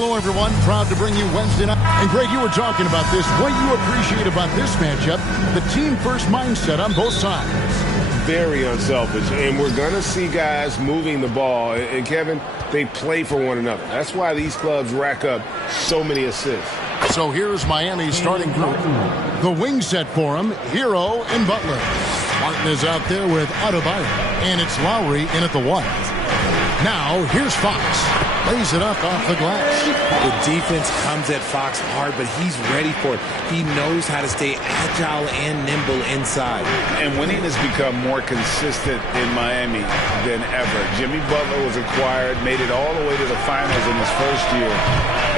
Hello, everyone. Proud to bring you Wednesday night. And, Greg, you were talking about this. What you appreciate about this matchup, the team-first mindset on both sides. Very unselfish. And we're going to see guys moving the ball. And, Kevin, they play for one another. That's why these clubs rack up so many assists. So here's Miami's starting group. The wing set for him, Hero and Butler. Martin is out there with Adebayo. And it's Lowry in at the one. Now, here's Fox. Lays it up off the glass. The defense comes at Fox hard, but he's ready for it. He knows how to stay agile and nimble inside. And winning has become more consistent in Miami than ever. Jimmy Butler was acquired, made it all the way to the finals in his first year,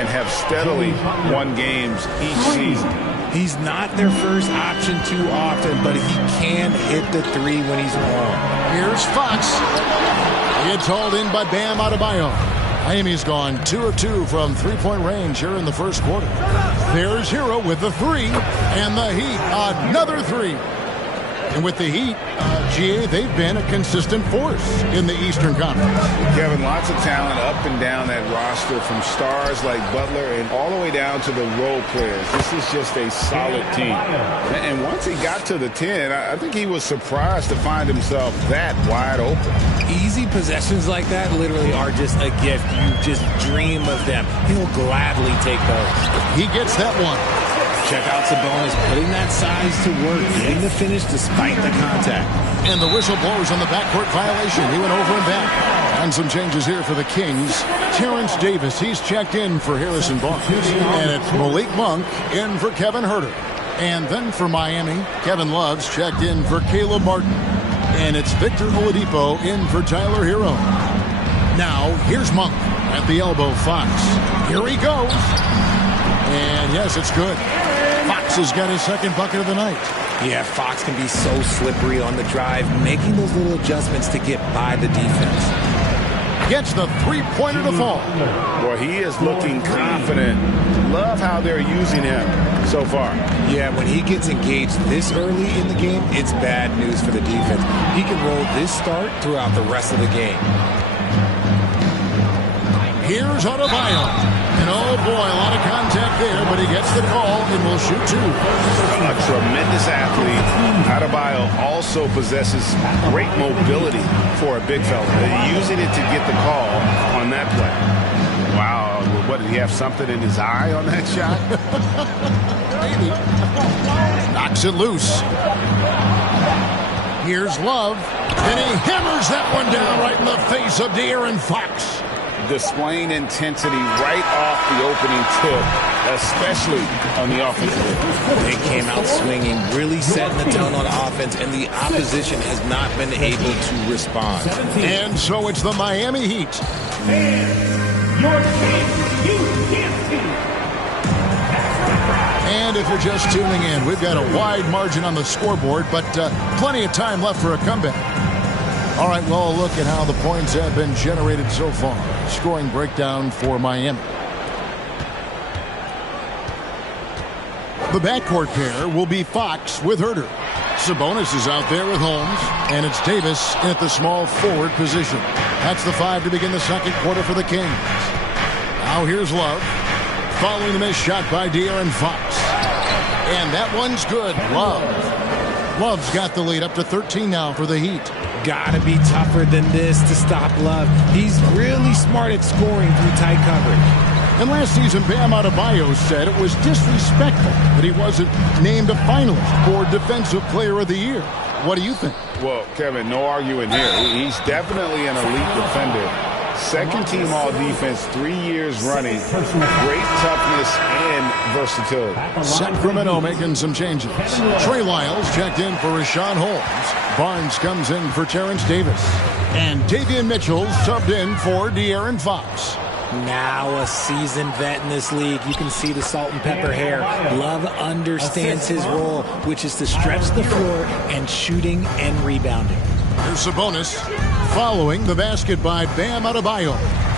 and have steadily won games each season. He's not their first option too often, but he can hit the three when he's on. Here's Fox. It's hauled in by Bam Adebayo. Miami's gone 2 of 2 from three-point range here in the first quarter. There's Hero with the three, and the Heat, another three. And with the Heat, GA, they've been a consistent force in the Eastern Conference. Kevin, lots of talent up and down that roster, from stars like Butler and all the way down to the role players. This is just a solid team. And once he got to the 10, I think he was surprised to find himself that wide open. Easy possessions like that literally are just a gift. You just dream of them. He'll gladly take those. He gets that one. Check out Sabonis putting that size to work, getting the finish despite the contact. And the whistle blows on the backcourt violation. He went over and back. And some changes here for the Kings. Terrence Davis, he's checked in for Harrison Barnes. And it's Malik Monk in for Kevin Huerter. And then for Miami, Kevin Love's checked in for Caleb Martin. And it's Victor Oladipo in for Tyler Hero. Now, here's Monk at the elbow. Fox. Here he goes. And yes, it's good. Fox has got his second bucket of the night. Yeah, Fox can be so slippery on the drive, making those little adjustments to get by the defense. Gets the three-pointer to fall. Boy, he is looking confident. Love how they're using him so far. Yeah, when he gets engaged this early in the game, it's bad news for the defense. He can roll this start throughout the rest of the game. Here's Adebayo. And oh boy, a lot of contact there, but he gets the call and will shoot two. A tremendous athlete. Adebayo also possesses great mobility for a big fella. Using it to get the call on that play. Wow, what, did he have something in his eye on that shot? Maybe. Knocks it loose. Here's Love. And he hammers that one down right in the face of De'Aaron Fox. Displaying intensity right off the opening tip, especially on the offensive end. They came out swinging, really setting the tone on offense, and the opposition has not been able to respond. And so it's the Miami Heat. And if you're just tuning in, we've got a wide margin on the scoreboard, but plenty of time left for a comeback. All right, well, look at how the points have been generated so far. Scoring breakdown for Miami. The backcourt pair will be Fox with Huerter. Sabonis is out there with Holmes, and it's Davis at the small forward position. That's the 5 to begin the second quarter for the Kings. Now here's Love, following the missed shot by De'Aaron Fox. And that one's good. Love's got the lead up to 13 now for the Heat. Gotta be tougher than this to stop Love. He's really smart at scoring through tight coverage. And last season, Bam Adebayo said it was disrespectful that he wasn't named a finalist for Defensive Player of the Year. What do you think? Well, Kevin, no arguing here. He's definitely an elite defender. Second team all defense 3 years running. Great toughness and versatility. Sacramento making some changes. Trey Lyles checked in for Rashawn Holmes. Barnes comes in for Terrence Davis. And Davion Mitchell subbed in for De'Aaron Fox. Now a seasoned vet in this league. You can see the salt and pepper hair. Love understands his role, which is to stretch the floor and shooting and rebounding. Here's Sabonis following the basket by Bam Adebayo.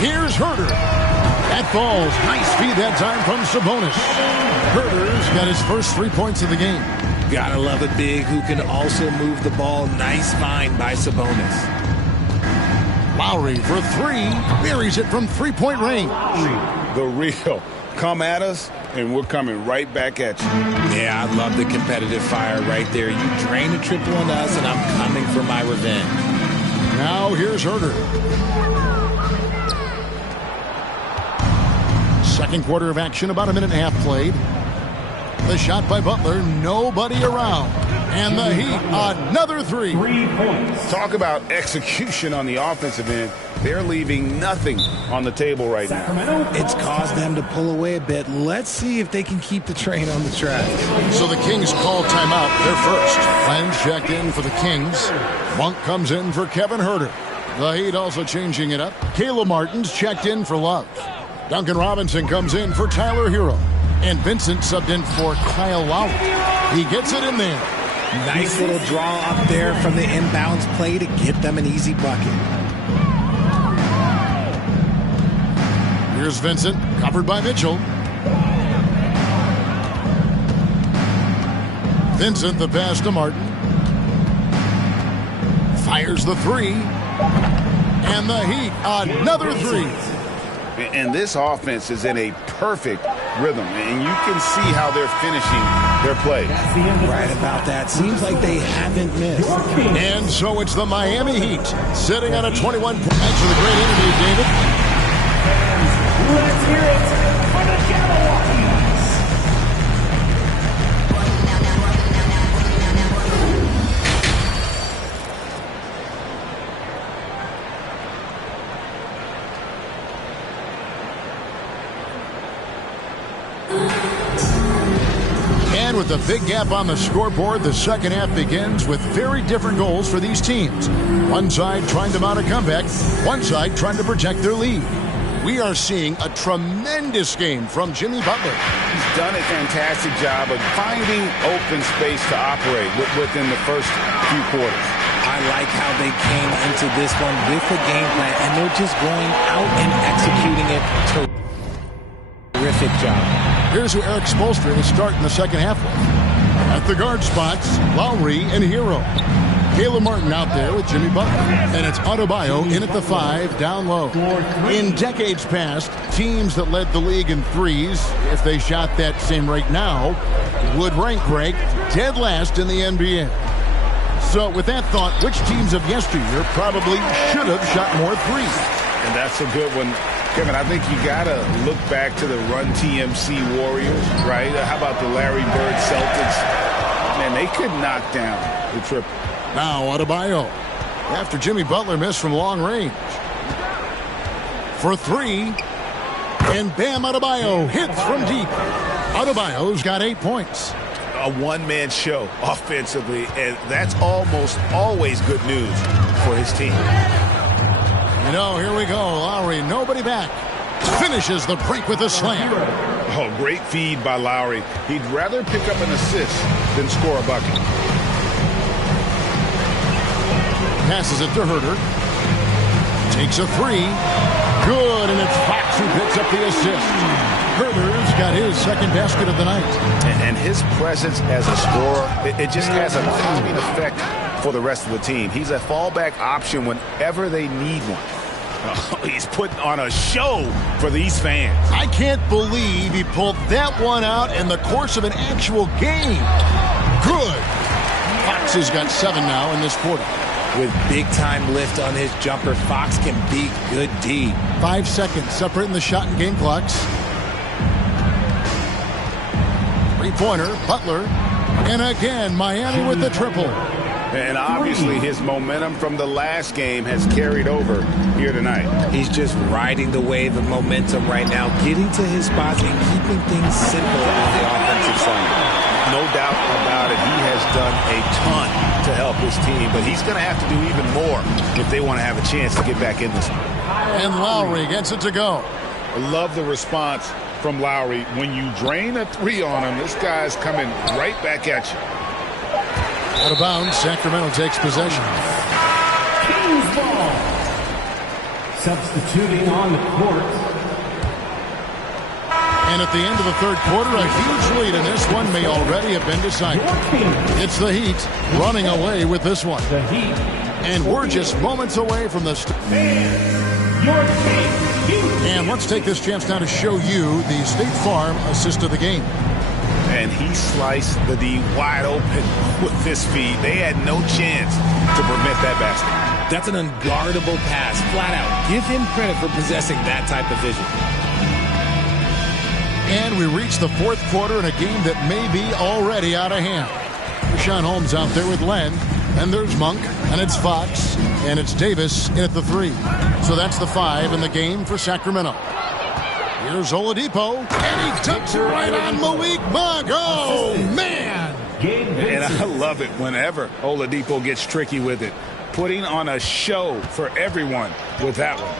Here's Huerter. That falls. Nice feed that time from Sabonis. Huerter's got his first 3 points of the game. Gotta love a big who can also move the ball. Nice find by Sabonis. Lowry for three. Buries it from three-point range. the real. Come at us, and we're coming right back at you. Yeah, I love the competitive fire right there. You drain a triple on us, and I'm coming for my revenge. Now here's Herder. Second quarter of action, about a minute and a half played. The shot by Butler, nobody around. And the Heat, another three. 3 points. Talk about execution on the offensive end. They're leaving nothing on the table right now. It's caused them to pull away a bit. Let's see if they can keep the train on the track. So the Kings call timeout. They're first. Clem checked in for the Kings. Monk comes in for Kevin Herder. The Heat also changing it up. Caleb Martin's checked in for Love. Duncan Robinson comes in for Tyler Hero. And Vincent subbed in for Kyle Lowry. He gets it in there. Nice little draw up there from the inbounds play to get them an easy bucket. Here's Vincent, covered by Mitchell. Vincent, the pass to Martin. Fires the three. And the Heat, another three. And this offense is in a perfect rhythm, and you can see how they're finishing their play. Right about that. Seems like they haven't missed. And so it's the Miami Heat sitting on a 21 point. Thanks for the great interview, David. Let's hear it for the Jabberwockies. And with the big gap on the scoreboard, the second half begins with very different goals for these teams. One side trying to mount a comeback, one side trying to protect their lead. We are seeing a tremendous game from Jimmy Butler. He's done a fantastic job of finding open space to operate within the first few quarters. I like how they came into this one with a game plan, and they're just going out and executing it. Terrific job. Here's who Eric Spoelstra is starting the second half with. At the guard spots, Lowry and Hero. Caleb Martin out there with Jimmy Butler. And it's Adebayo in at the 5, down low. In decades past, teams that led the league in threes, if they shot that same rate now, would rank Greg dead last in the NBA. So with that thought, which teams of yesteryear probably should have shot more threes? And that's a good one. Kevin, I think you got to look back to the Run TMC Warriors, right? How about the Larry Bird Celtics? Man, they could knock down the triple. Now Adebayo, after Jimmy Butler missed from long range. For three, and Bam Adebayo hits from deep. Adebayo's got 8 points. A one-man show offensively, and that's almost always good news for his team. You know, here we go. Lowry, nobody back. Finishes the break with a slam. Oh, great feed by Lowry. He'd rather pick up an assist than score a bucket. Passes it to Herder. Takes a three. Good, and it's Fox who picks up the assist. Herder's got his second basket of the night. And his presence as a scorer, it just has a calming effect for the rest of the team. He's a fallback option whenever they need one. Oh, he's putting on a show for these fans. I can't believe he pulled that one out in the course of an actual game. Good. Fox has got 7 now in this quarter. With big-time lift on his jumper, Fox can be good D. 5 seconds separating the shot and game clocks. Three-pointer, Butler. And again, Miami with the triple. And obviously his momentum from the last game has carried over here tonight. He's just riding the wave of momentum right now, getting to his spots and keeping things simple on the offensive side. No doubt about it, he has done a ton to help his team, but he's going to have to do even more if they want to have a chance to get back in this one. And Lowry gets it to go. I love the response from Lowry. When you drain a three on him, this guy's coming right back at you. Out of bounds, Sacramento takes possession. Kings ball. Substituting on the court. And at the end of the third quarter, a huge lead in this one may already have been decided. It's the Heat running away with this one. The Heat. And we're just moments away from the... Your Kings. And let's take this chance now to show you the State Farm assist of the game. And he sliced the D wide open with his feet. They had no chance to prevent that basket. That's an unguardable pass, flat out. Give him credit for possessing that type of vision. And we reach the fourth quarter in a game that may be already out of hand. Richaun Holmes out there with Len. And there's Monk, and it's Fox, and it's Davis in at the 3. So that's the 5 in the game for Sacramento. Here's Oladipo, and he tucks it right on Malik Monk. Oh, man! And I love it whenever Oladipo gets tricky with it. Putting on a show for everyone with that one.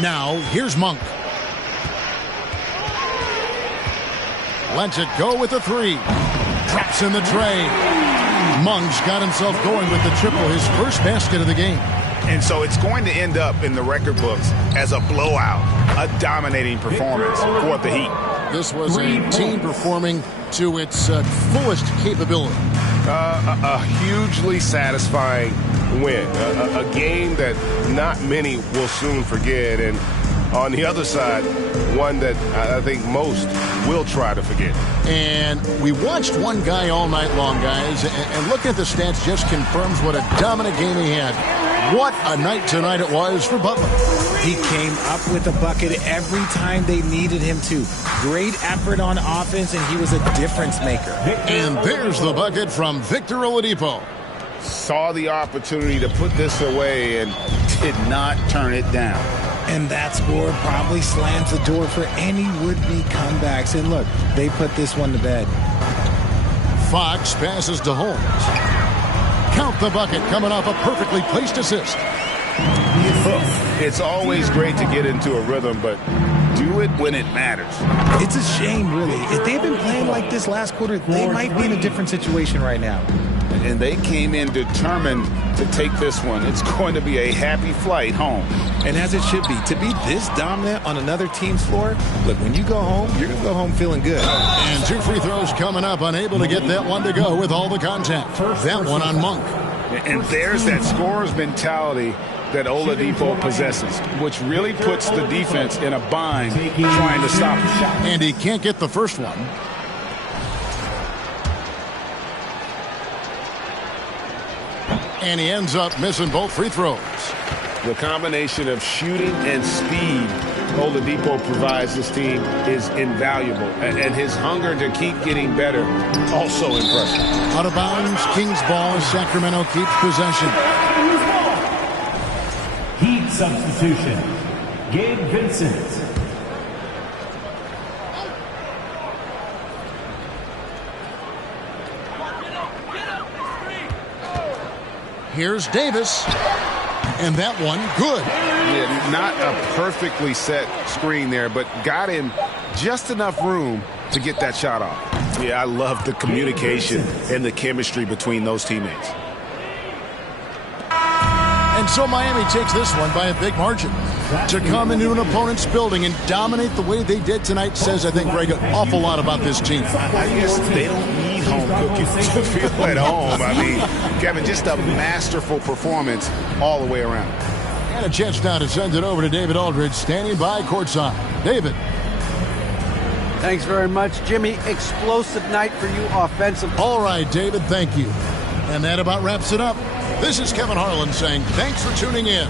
Now, here's Monk. Lets it go with the 3. Drops in the tray. Monk's got himself going with the triple, his first basket of the game. And so it's going to end up in the record books as a blowout, a dominating performance for the Heat. This was a team performing to its fullest capability. A hugely satisfying win. A game that not many will soon forget. And on the other side, one that I think most will try to forget. And we watched one guy all night long, guys, and looking at the stats just confirms what a dominant game he had. What a night tonight it was for Butler. He came up with a bucket every time they needed him to. Great effort on offense, and he was a difference maker. And there's the bucket from Victor Oladipo. Saw the opportunity to put this away and did not turn it down. And that score probably slams the door for any would-be comebacks. And look, they put this one to bed. Fox passes to Holmes. Count the bucket coming off a perfectly placed assist. It's always great to get into a rhythm, but do it when it matters. It's a shame, really. If they'd been playing like this last quarter, they might be in a different situation right now. And they came in determined to take this one. It's going to be a happy flight home. And as it should be. To be this dominant on another team's floor, look, when you go home, you're going to go home feeling good. And 2 free throws coming up, unable to get that one to go with all the contact. That one on Monk. And there's that scorer's mentality that Oladipo possesses, which really puts the defense in a bind trying to stop him. And he can't get the first one. And he ends up missing both free throws. The combination of shooting and speed Oladipo provides this team is invaluable. And his hunger to keep getting better, also impressive. Out of bounds, Kings ball as Sacramento keeps possession. Heat substitution. Gabe Vincent. Here's Davis. And that one, good. Yeah, not a perfectly set screen there, but got him just enough room to get that shot off. Yeah, I love the communication and the chemistry between those teammates. And so Miami takes this one by a big margin. To come into an opponent's building and dominate the way they did tonight says, I think, Greg, an awful lot about this team. I guess they don't need home cookies to feel at home. I mean, Kevin, just a masterful performance all the way around. And a chance now to send it over to David Aldridge, standing by courtside. David. Thanks very much, Jimmy. Explosive night for you offensively. All right, David, thank you. And that about wraps it up. This is Kevin Harlan saying thanks for tuning in.